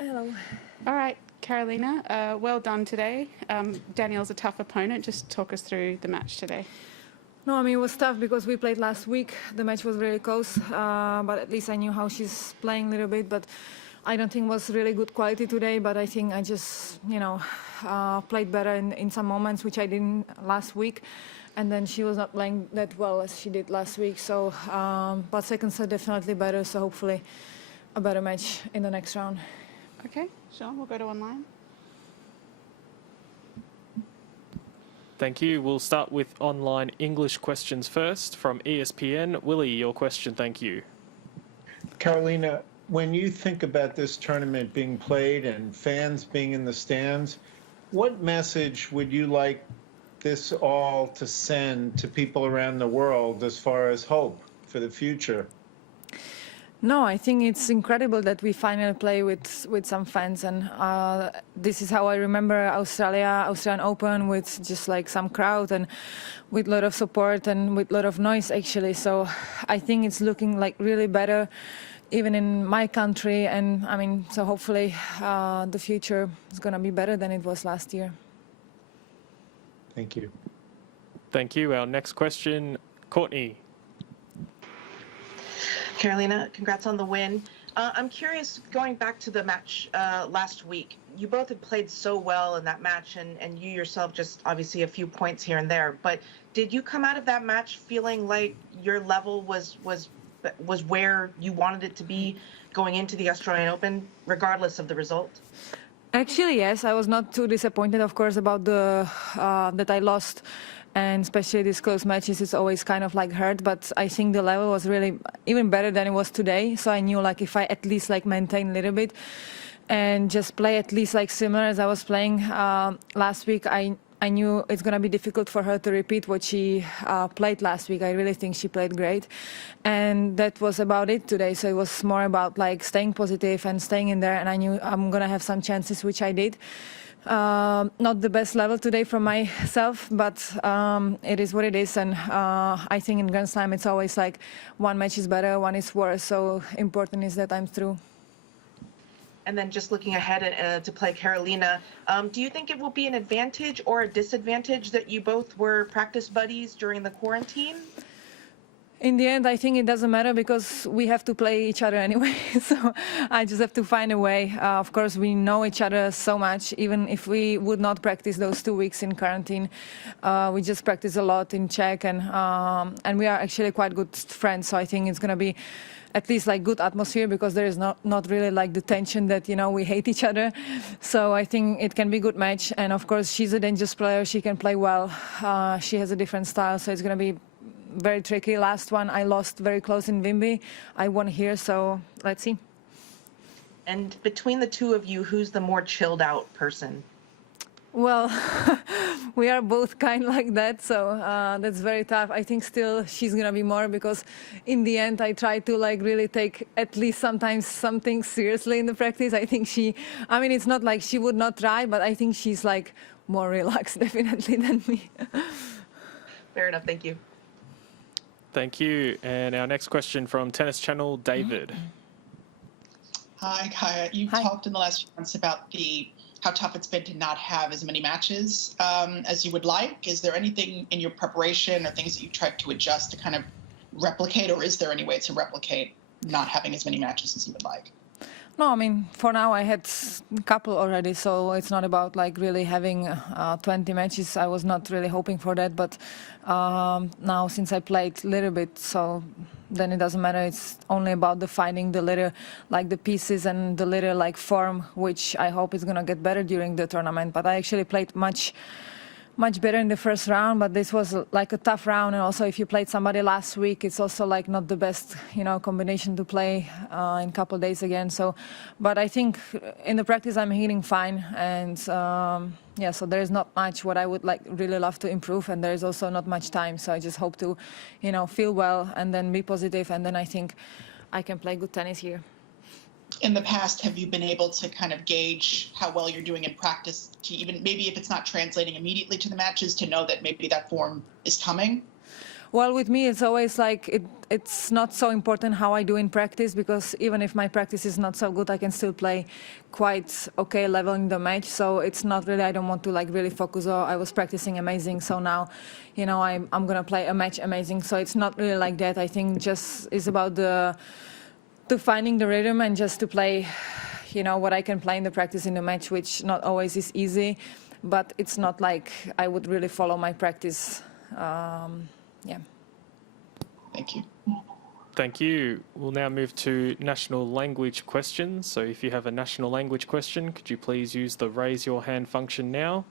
Hello. All right, Karolina, well done today. Danielle's a tough opponent. Just talk us through the match today. No, I mean, it was tough because we played last week. The match was really close, but at least I knew how she's playing a little bit. But I don't think it was really good quality today. But I think I just, played better in some moments, which I didn't last week. And then she was not playing that well as she did last week. So, but second set definitely better. So hopefully a better match in the next round. Okay, Sean, we'll go to online. Thank you. We'll start with online English questions first from ESPN. Willie, your question, thank you. Karolina, when you think about this tournament being played and fans being in the stands, what message would you like this all to send to people around the world as far as hope for the future? No, I think it's incredible that we finally play with some fans, and this is how I remember Australian Open, with just like some crowd and with a lot of support and with a lot of noise actually. So I think it's looking like really better, even in my country, and I mean, so hopefully the future is going to be better than it was last year. Thank you. Thank you. Our next question, Courtney. Karolina, congrats on the win. I'm curious, going back to the match last week, you both had played so well in that match, and you yourself just obviously a few points here and there. But did you come out of that match feeling like your level was where you wanted it to be going into the Australian Open, regardless of the result? Actually, yes, I was not too disappointed, of course, about the that I lost. And especially these close matches, it's always kind of like hurt. But I think the level was really even better than it was today. So I knew like if I at least like maintain a little bit and just play at least like similar as I was playing last week, I knew it's going to be difficult for her to repeat what she played last week. I really think she played great. And that was about it today. So it was more about like staying positive and staying in there. And I knew I'm going to have some chances, which I did. Not the best level today from myself, but it is what it is. And I think in Grand Slam, it's always like one match is better, one is worse. So important is that I'm through. And then just looking ahead to play Karolina, do you think it will be an advantage or a disadvantage that you both were practice buddies during the quarantine? In the end, I think it doesn't matter because we have to play each other anyway. So I just have to find a way. Of course, we know each other so much. Even if we would not practice those 2 weeks in quarantine, we just practice a lot in Czech, and we are actually quite good friends. So I think it's going to be at least like good atmosphere because there is not really like the tension that, we hate each other. So I think it can be a good match. And of course, she's a dangerous player. She can play well. She has a different style. So it's going to be very tricky. Last one I lost very close in Wimby. I won here, so let's see. And between the two of you, who's the more chilled out person? Well, we are both kind of like that, so that's very tough. I think still she's gonna be more because in the end I try to like really take at least sometimes something seriously in the practice. I think it's not like she would not try, but I think she's like more relaxed definitely than me. Fair enough, thank you. Thank you. And our next question from Tennis Channel, David. Hi, Kaya. You've talked in the last few months about how tough it's been to not have as many matches as you would like. Is there anything in your preparation or things that you've tried to adjust to kind of replicate, or is there any way to replicate not having as many matches as you would like? No, I mean, for now I had a couple already, so it's not about like really having 20 matches. I was not really hoping for that, but now since I played a little bit, so then it doesn't matter. It's only about the finding the little, like the pieces and the little like form, which I hope is gonna get better during the tournament. But I actually played much better in the first round, but this was like a tough round. And also if you played somebody last week, it's also like not the best, combination to play in a couple of days again. So, but I think in the practice I'm hitting fine. And so there's not much what I would like really love to improve. And there's also not much time. So I just hope to, feel well and then be positive. And then I think I can play good tennis here. In the past, have you been able to kind of gauge how well you're doing in practice to even, maybe if it's not translating immediately to the matches, to know that maybe that form is coming? Well, with me, it's always like it's not so important how I do in practice, because even if my practice is not so good, I can still play quite okay level in the match. So it's not really, I don't want to like really focus, oh, I was practicing amazing, so now, you know, I'm going to play a match amazing. So it's not really like that. I think just is about to finding the rhythm and just to play, you know, what I can play in the practice in the match, which not always is easy, but it's not like I would really follow my practice. Yeah. Thank you. Thank you. We'll now move to national language questions. So if you have a national language question, could you please use the raise your hand function now?